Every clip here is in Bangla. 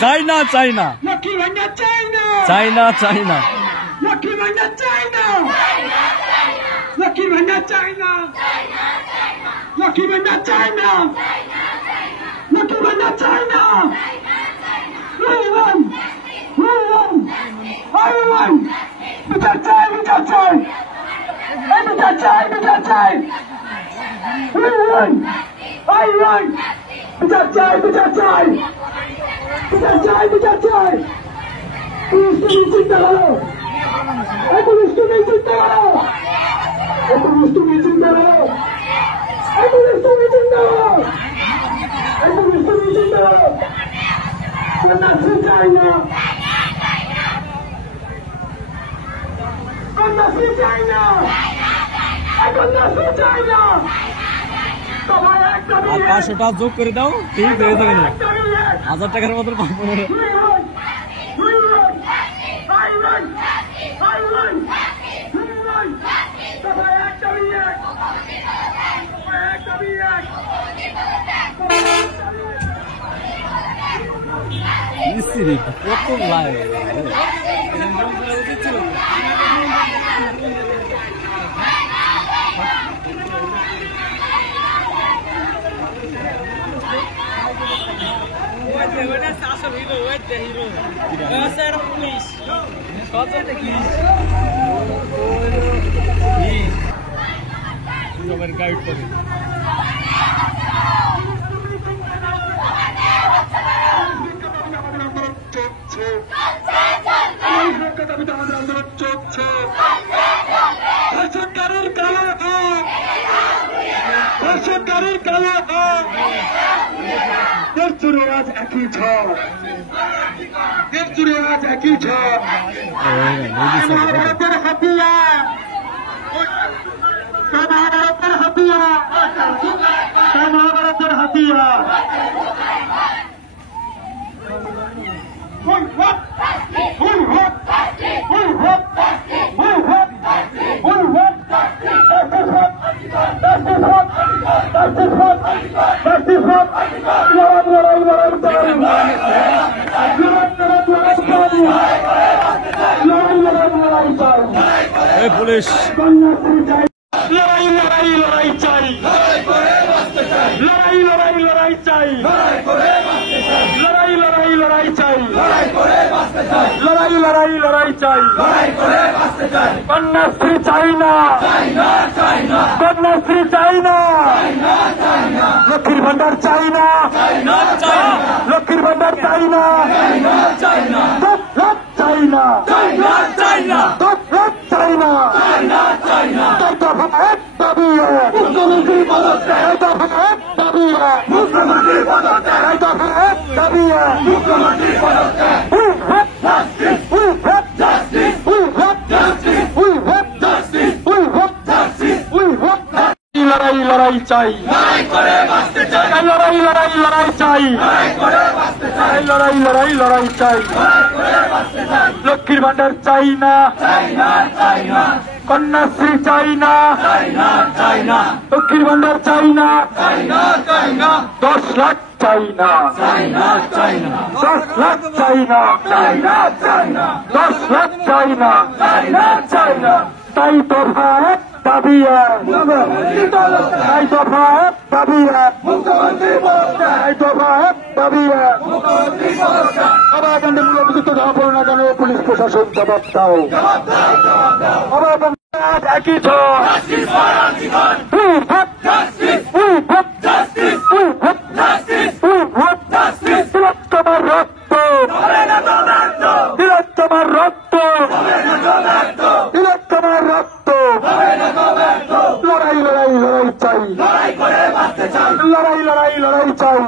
China, China. China, China. Lucky China. Lucky China. Lucky China. Lucky China. We won. I won. Bichachai. We won. I won. Bichachai. Pulis চিন্তা করো। পুলিশ তুমি চিন্তা করো। পুলিশ তুমি চিন্তা করো। পুলিশ তুমি চিন্তা করো। পুলিশ তুমি চিন্তা করো। কন্যাশ্রী চাই না। কন্যাশ্রী চাই না। কন্যাশ্রী চাই না। সবাই একটা আর 500 টাকা যোগ করে দাও, ঠিক হয়ে যাবে না। 1000 টাকার মতো পাবো না। কত লাগে গাইড করে সরকারের কালো সরকারের কালো দেশ জুড়ে আজ একই ঝড় দেশ জুড়ে আজ একই ঝড় মহাভারতের হাতিয়ার মহাভারতের হাতিয়ার মহাভারতের হাতিয়ার পুলিশ লড়াই চাই লড়াই চাই লড়াই চাই কন্যাশ্রী চাই না কন্যাশ্রী চাই না লক্ষ্মীর ভান্ডার চাই না লক্ষ্মীর ভান্ডার চাই না চাই না মুখ্যমন্ত্রী লড়াই চাই লড়াই চাই লড়াই চাই লক্ষ্মীর ভান্ডার চাই না কন্যাশ্রী চাই না লক্ষ্মীর ভান্ডার চাই না 10 লাখ চাই না 10 লাখ চাই না 10 লাখ চাই না তাই দফা এক দাবি তাই দফা এক দাবি তাই দফা এক দাবি অবাধে মূলত ধরা পড়ো না কেন পুলিশ প্রশাসন জবাব দাও একই তোমার রক্ত তোমার রক্ত তোমার রক্ত লড়াই চাই লড়াই লড়াই লড়াই চাই,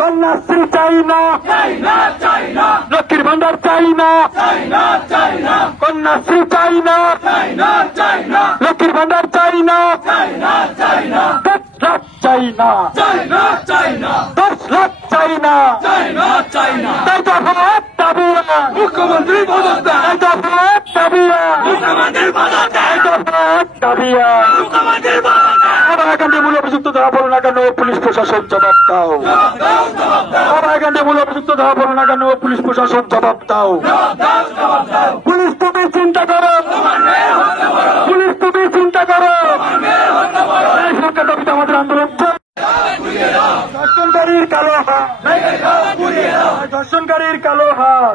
কন্যাশ্রী চাই না, লক্ষ্মীর ভান্ডার চাই না, কন্যাশ্রী চাই না, লক্ষ্মীর ভান্ডার চাই না, 10 লাখ চাই না, 10 লাখ চাই না, তাই দফা এক দাবি, মুখ্যমন্ত্রী পদত্যাগ, তাই দফা এক দাবি, মুখ্যমন্ত্রী পদত্যাগ, দফা এক দাবি, মুখ্যমন্ত্রী পদত্যাগ। অবৈধ মূল অভিযুক্ত ধরা পড়ো না কেন, পুলিশ প্রশাসন জবাব দাও। অবৈধ মূল অভিযুক্ত ধরা পড়ো না কেন, পুলিশ প্রশাসন জবাব দাও। পুলিশ তুমি চিন্তা করো, পুলিশ তুমি চিন্তা করো। এই সরকার দাবিতে আমাদের আন্দোলন ধর্ষণকারীর কালো হাত, ধর্ষণকারীর কালো হাত,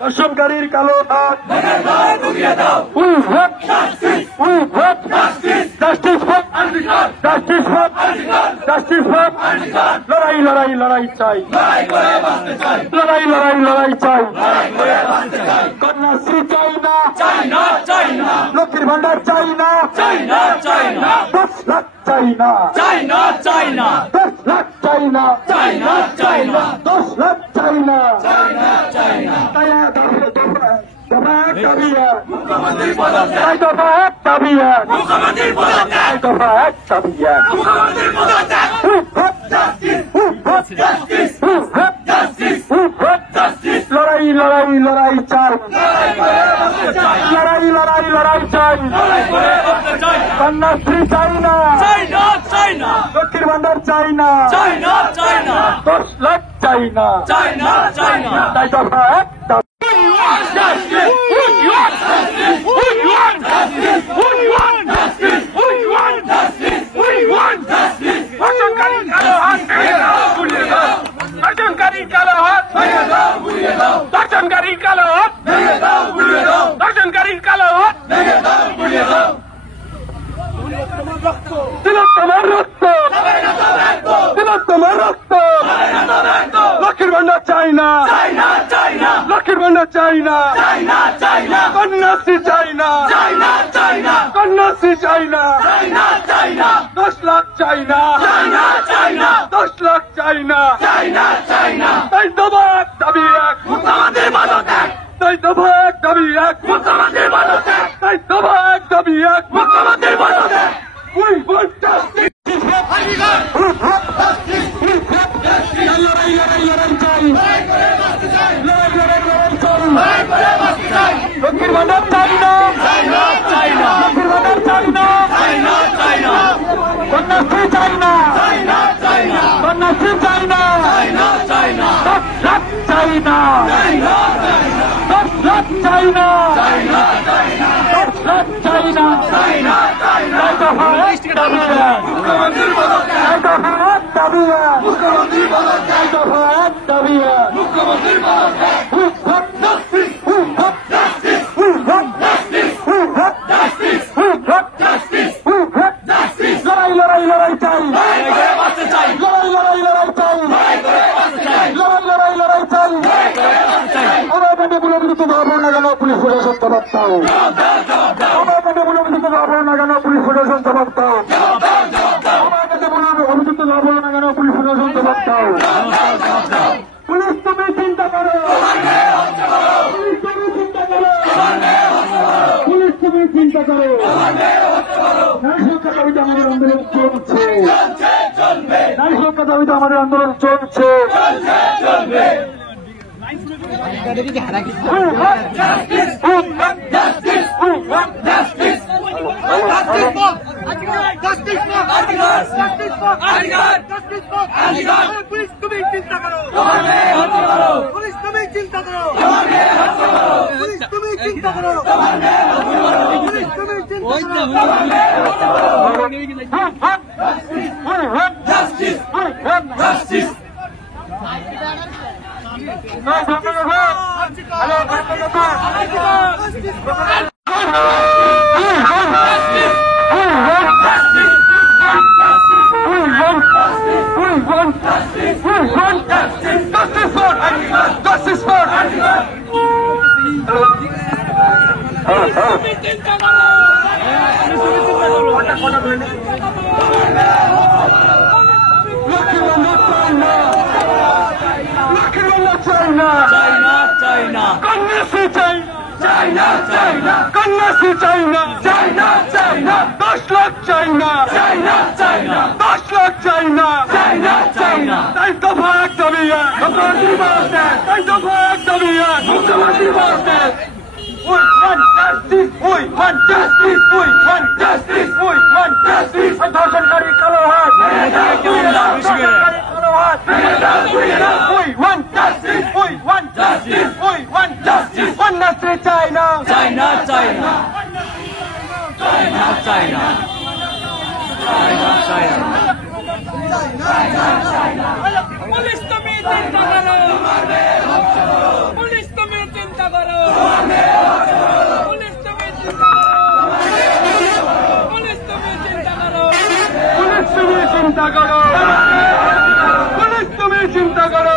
ধর্ষণকারীর কালো হাত। We want justice, we want justice, justice for justice for justice for লড়াই লড়াই লড়াই চাই, লড়াই লড়াই লড়াই চাই, কন্যাশ্রী চাই না, লক্ষ্মীর ভান্ডার চাই না, 10 লাখ চাই না, 10 লাখ চাই না, 10 লাখ চাই না, তাই দফা এক দাবি, মুখ্যমন্ত্রী পদত্যাগ, তাই দফা এক দাবি, মুখ্যমন্ত্রী পদত্যাগ, দফা এক দাবি, মুখ্যমন্ত্রী পদত্যাগ। লড়াই লড়াই লড়াই চাই, লড়াই লড়াই লড়াই চাই, কন্যাশ্রী চাই না, লক্ষ্মীর ভান্ডার চাই না, 10 লাখ চাই না, তাই দফা এক দাবি। তোমার রক্ত, তোমার রক্ত, লক্ষ্মীর ভান্ডার চাই না, লক্ষ্মীর ভান্ডার চাই না, কন্যাশ্রী চাই না, কন্যাশ্রী চাই না, 10 লাখ চাই না, 10 লাখ চাই না, তাই দফা এক দাবি এক, মুখ্যমন্ত্রী পদত্যাগ, তাই দফা এক দাবি এক, মুখ্যমন্ত্রী পদত্যাগ, তাই দফা এক দাবি এক, মুখ্যমন্ত্রী পদত্যাগ। We want justice. লড়াই লড়াই লড়াই চাই, লড়াই লড়াই লড়াই চাই, লক্ষ্মীর ভান্ডার চাই না, লক্ষ্মীর ভান্ডার চাই না, কন্যাশ্রী চাই না, কন্যাশ্রী চাই না, 10 লাখ চাই না, 10 লাখ চাই না, 10 লাখ চাই না, তাই দফা এক দাবি, মুখ্যমন্ত্রী পদত্যাগ, তাই দফা এক দাবি, মুখ্যমন্ত্রী পদত্যাগ, তাই দফা এক দাবি, মুখ্যমন্ত্রী পদত্যাগ। We want justice, we want justice, we want justice, we want justice, we want justice, we want justice. লড়াই লড়াই লড়াই চাই, লড়াই লড়াই লড়াই চাই, লড়াই লড়াই লড়াই চাই। অবৈধ মূল অভিযুক্ত ধরা পড়ো না কেন, পুলিশ প্রশাসন জবাব দাও। অবৈধ মূল অভিযুক্ত ধরা পড়ো না কেন, পুলিশ প্রশাসন জবাব দাও। অবৈধ মূল অভিযুক্ত ধরা পড়ো না কেন, পুলিশ প্রশাসন জবাব দাও। পুলিশ তুমি চিন্তা করো, পুলিশ তুমি চিন্তা করো, পুলিশ তুমি চিন্তা করো। নারী সুরক্ষা দাবিতে আমাদের আন্দোলন চলছে, নারী সুরক্ষা দাবিতে আমাদের আন্দোলন চলছে। পুলিশ তুমি চিন্তা করো, পুলিশ তুমি চিন্তা করো, পুলিশ তুমি চিন্তা করো, পুলিশ তুমি চিন্তা চিন্তা করো। চাইনা চাইনা কন্যাশ্রী চাইনা চাইনা চাইনা 10 লাখ চাইনা চাইনা চাইনা 10 লাখ চাইনা চাইনা চাইনা তাই তো ভাগ দাবি মুখ্যমন্ত্রী বলতে তাই তো ভাগ দাবি মুখ্যমন্ত্রী বলতে We want justice, we want justice, we want justice, we want justice. ধর্ষণকারী কালো হাত, ধর্ষণকারী কালো হাত। We want justice, we want justice, we want justice. Kanyashree চাই না, চাইনা চাইনা চাইনা চাইনা চাইনা পুলিশ তুমি চিন্তা করো, পুলিশ তুমি চিন্তা করো, পুলিশ তুমি চিন্তা করো, পুলিশ তুমি চিন্তা করো, পুলিশ তুমি চিন্তা করো, পুলিশ তুমি চিন্তা করো।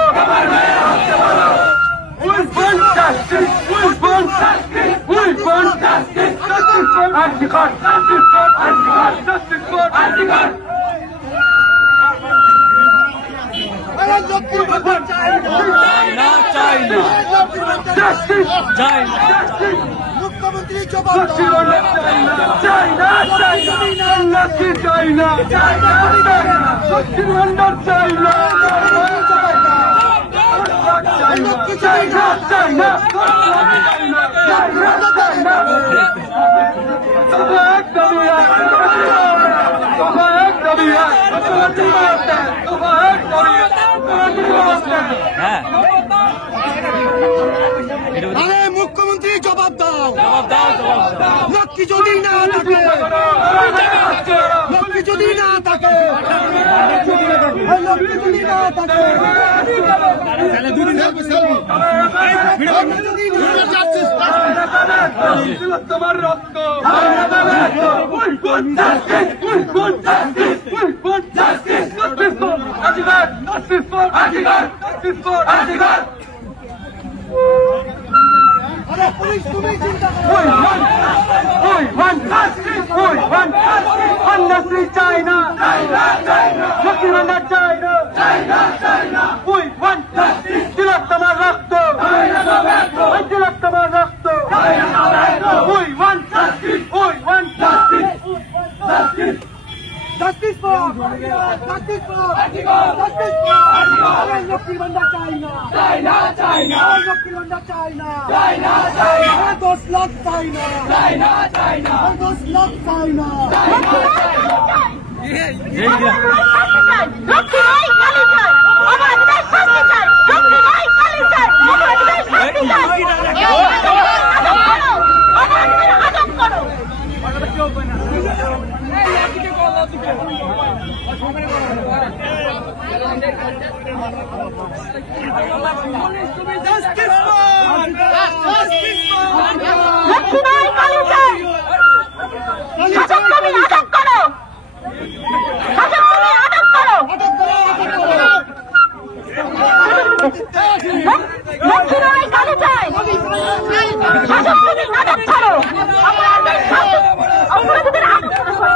We want justice, we want justice, we want justice, justice for Antikar, justice for Antikar, justice for Antikar. চাইনা চাইনা চাইনা মুখ্যমন্ত্রী জবাব চাইনা চাইনা লক্ষ্মী চাইনা চাইনা লক্ষ্মীর ভান্ডার চাইনা লক্ষ্মী চাইনা চাইনা হ্যাঁ আরে মুখ্যমন্ত্রী জবাব দাও, জবাব দাও জবাব দাও লক্ষ্মী যদি না থাকে, লক্ষ্মী যদি না থাকে, লক্ষ্মী যদি না থাকে, তোমার রক্ত কন্যাশ্রী চাইনা, লক্ষ্মী ভান্ডার চাইনা, তিলক তোমার রক্ত, তিলক তোমার রক্ত, justice for justice for justice for Lakshmi Bhandar চাইনা চাইনা চাইনা লক্ষ্মী ভান্ডার চাইনা চাইনা চাইনা 10 লাখ চাইনা চাইনা চাইনা 10 লাখ চাইনা লক্ষ্মী ভাই কালী চাই, অপরাধীদের শাস্তি চাই, লক্ষ্মী ভাই কালী চাই, অপরাধীদের শাস্তি চাই, অপরাধীদের আটক করো। লক্ষ্মী ভাই কালী চাই, শাসক তুমি আটক করো, শাসক তুমি আটক করো, লক্ষ্মী ভাই কালী চাই, শাসক তুমি আটক করো, অপরাধীদের আটক করো।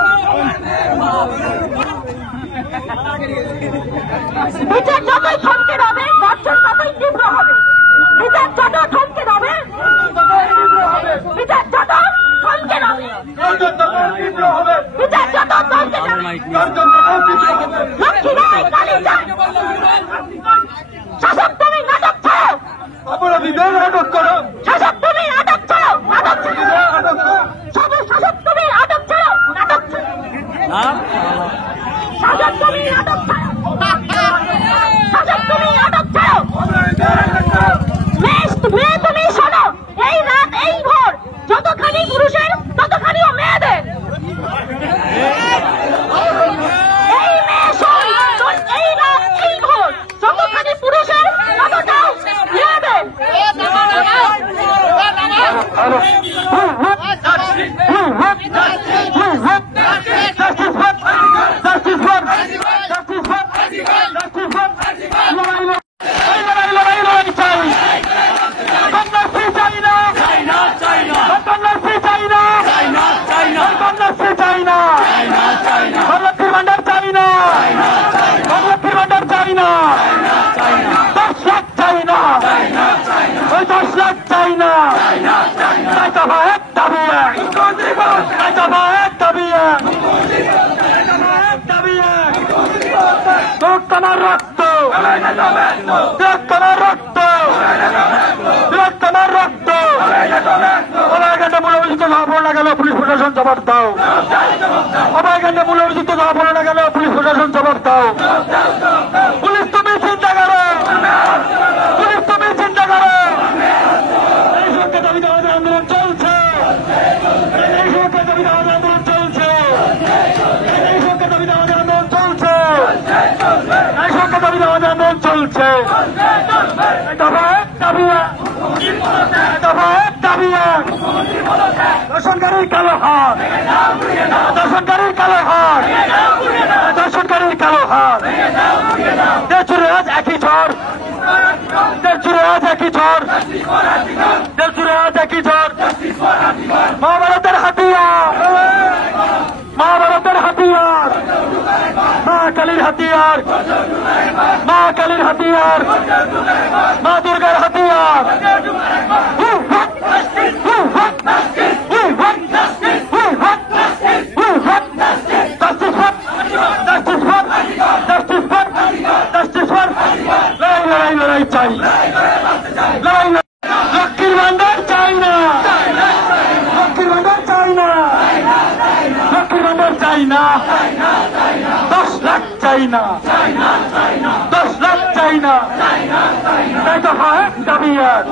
বিচার যতই থমকে যাবে, গর্জন ততই তীব্র হবে, বিচার যত থমকে যাবে, বিচার যত থমকে যাবে, বিচার যত থমকে যাবে। লক্ষ্মী ভাই কালী চাই, শাসক তুমি নাটক ছাড়ো, অপরাধীদের আটক করো, শাসক তুমি আটক ছাড়ো, নাটক ছাড়ো, শাসক তুমি আটক ছাড়ো, নাটক ছাড়ো, শাসক তুমি আটক ছাড়ো, শাসক তুমি আটক ছাড়ো। মেয়ে তুমি শোনো, এই রাত এই ভোর যতখানি পুরুষের ততখানিও মেয়েদের। এই মেয়ে শোন, এই রাত এই ভোর যতখানি পুরুষের ততটাও মেয়েদের। Justice for তোমার রক্ত তোমার রক্ত তোমার রক্ত অবায়কাণ্ডে মূল অভিযুক্ত ধরা পড়ে না গেল পুলিশ প্রশাসন জবাব দাও অবায়কাণ্ডে মূল অভিযুক্ত ধরা পড়ে না গেল পুলিশ প্রশাসন জবাব দাও পুলিশ তুমি চিন্তা করো পুলিশ তুমি চিন্তা করো এই সুরক্ষা দাবিতে আমাদের আন্দোলন চলছে এই সুরক্ষা দাবিতে আমাদের আন্দোলন চলছে এই সুরক্ষা দাবিতে আমাদের আন্দোলন চলছে এই সুরক্ষা দাবিতে আমাদের আন্দোলন চলছে দর্শনকারীর কালো হাত দর্শনকারীর কালো হাত দর্শনকারীর কালো হাত দেড় আজ একই ঝড় দেড় আজ একই ঝড় দেড় আজ একই ঝড় মহাভারতের হাতিয়ার মহাভারতের হাতিয়ার মা কালীর হাতিয়ার মা কালীর হাতিয়ার মা দুর্গার হাতিয়ার লড়াই চাই লক্ষ্মীর ভান্ডার চাই না লক্ষ্মীর ভান্ডার চাই না লক্ষ্মীর ভান্ডার চাই না 10 লাখ চাই না 10 লাখ চাই না এক দফা দাবি এক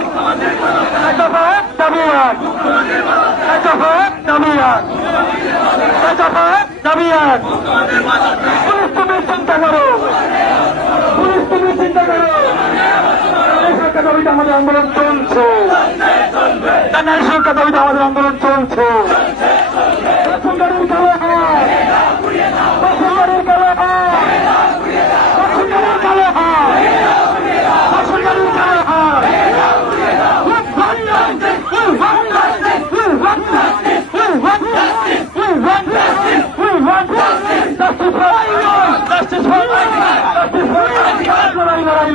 দফা দাবি এক দফা দাবি এক দফা দাবি এক পুলিশ তুমি চিন্তা করো পুলিশ তুমি চিন্তা করো এই সুরক্ষা দাবিতে আমাদের আন্দোলন চলছে এই সুরক্ষা দাবিতে আমাদের আন্দোলন চলছে দর্শনকারীর কালো হাত দর্শনকারীর কালো হাত দর্শনকারীর কালো হাত দর্শনকারীর কালো হাত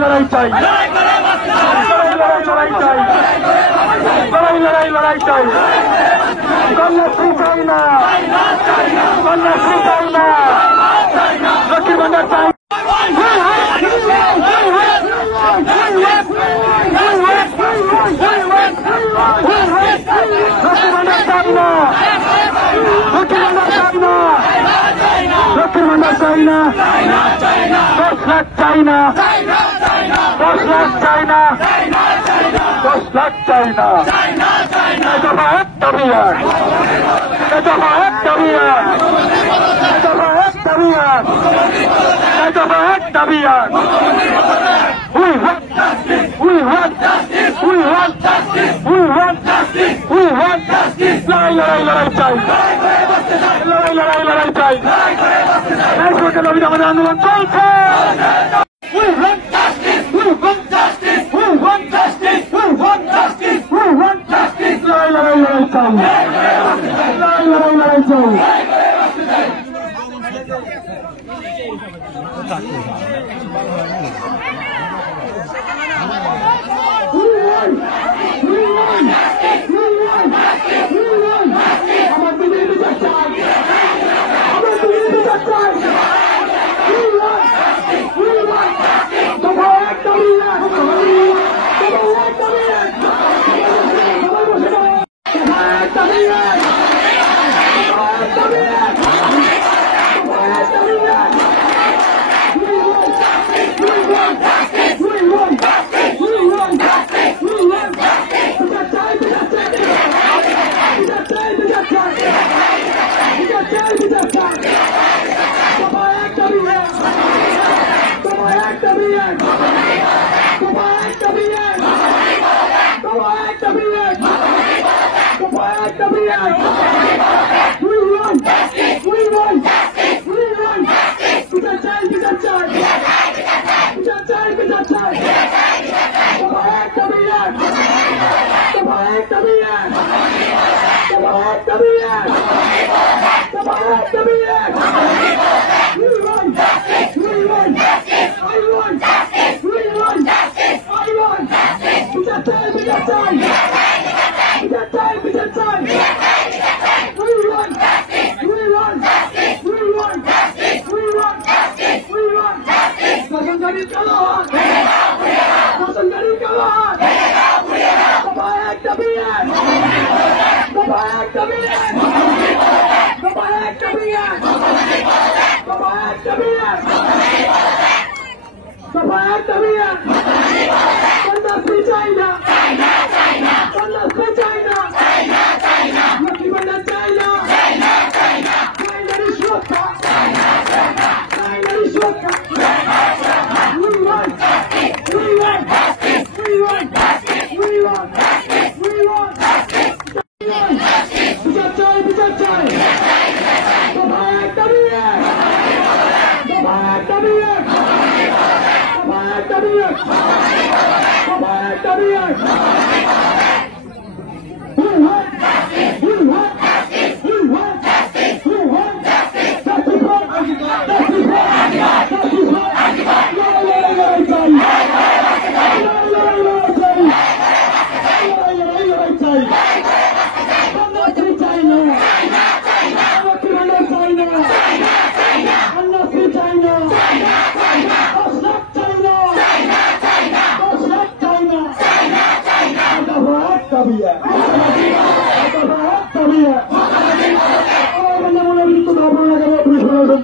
লড়াই চাই লড়াই চাই লড়াই চাই কন্যাশ্রী চাই না কন্যাশ্রী চাই না লক্ষ্মীর ভান্ডার চাই লক্ষ্মীর ভান্ডার চাই না লক্ষ্মীর ভান্ডার চাই না লক্ষ্মীর ভান্ডার চাই না 10 লাখ চাই না 10 লাখ চাই না 10 লাখ চাই না দফা এক দাবি এক দফা এক দাবি এক দফা এক দাবি এক দফা এক দাবি এক We want justice. We want justice. We want justice. We want justice. We want justice. লড়াই চাই লড়াই চাই এই সুরক্ষা দাবিতে আমাদের আন্দোলন চলছে We want justice. We want justice. We want justice. We want justice. We want justice. লড়াই চাই লড়াই চাই Time! শাসনকারীর কালো হাত শাসনকারীর কালো হাত দফা এক দাবি এক দফা এক দাবি এক দফা এক দাবি এক দফা এক দাবি এক দফা এক দাবি এক কন্যাশ্রী চাই না কন্যাশ্রী চাই না লক্ষ্মী ভান্ডার চাই না নারী সুরক্ষা নারী সুরক্ষা বিচার চাই দফা এক দাবি এক দফা এক দাবি এক দফা এক দাবি এক দফা এক দাবি এক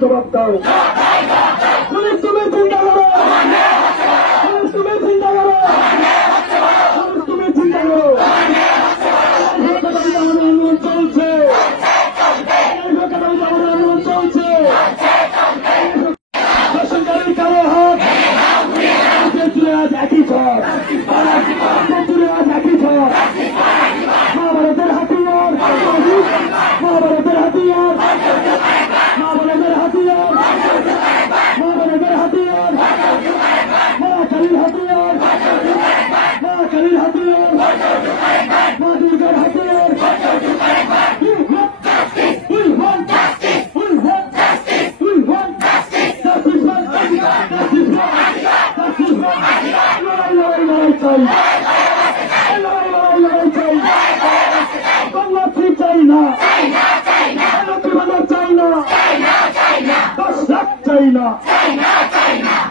জবাব দাও পুলিশ তুমি চিন্তা করো পুলিশ তুমি চিন্তা করো পুলিশ তুমি চিন্তা করো আন্দোলন চলছে আন্দোলন চলছে শাসনকারীর কালো হাত আজ একই ঘর আজ একই ঘর মহাভারতের হাতিয়ার মহাভারতের হাতিয়ার মহাভারতের হাতিয়ার মহাভারতের হাতিয়ার মা কালীর হাতিয়ার মা কালীর হাতিয়ার মা দুর্গার হাতিয়ার কন্যাশ্রী চাই না লক্ষ্মী ভান্ডার চাই না 10 লাখ চাই না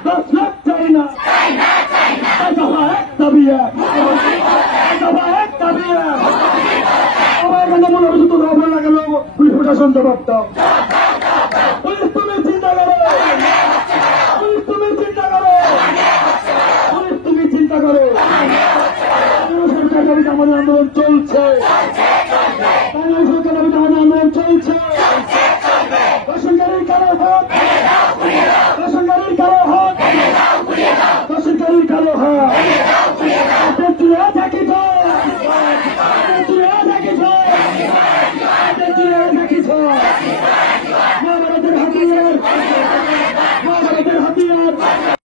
10 লাখ চাই না দফা এক দাবি এক দফা এক দাবি এক আমার এখানে মনে হচ্ছে তো ভালো লাগালো পুলিশ প্রশাসন জবাব দাও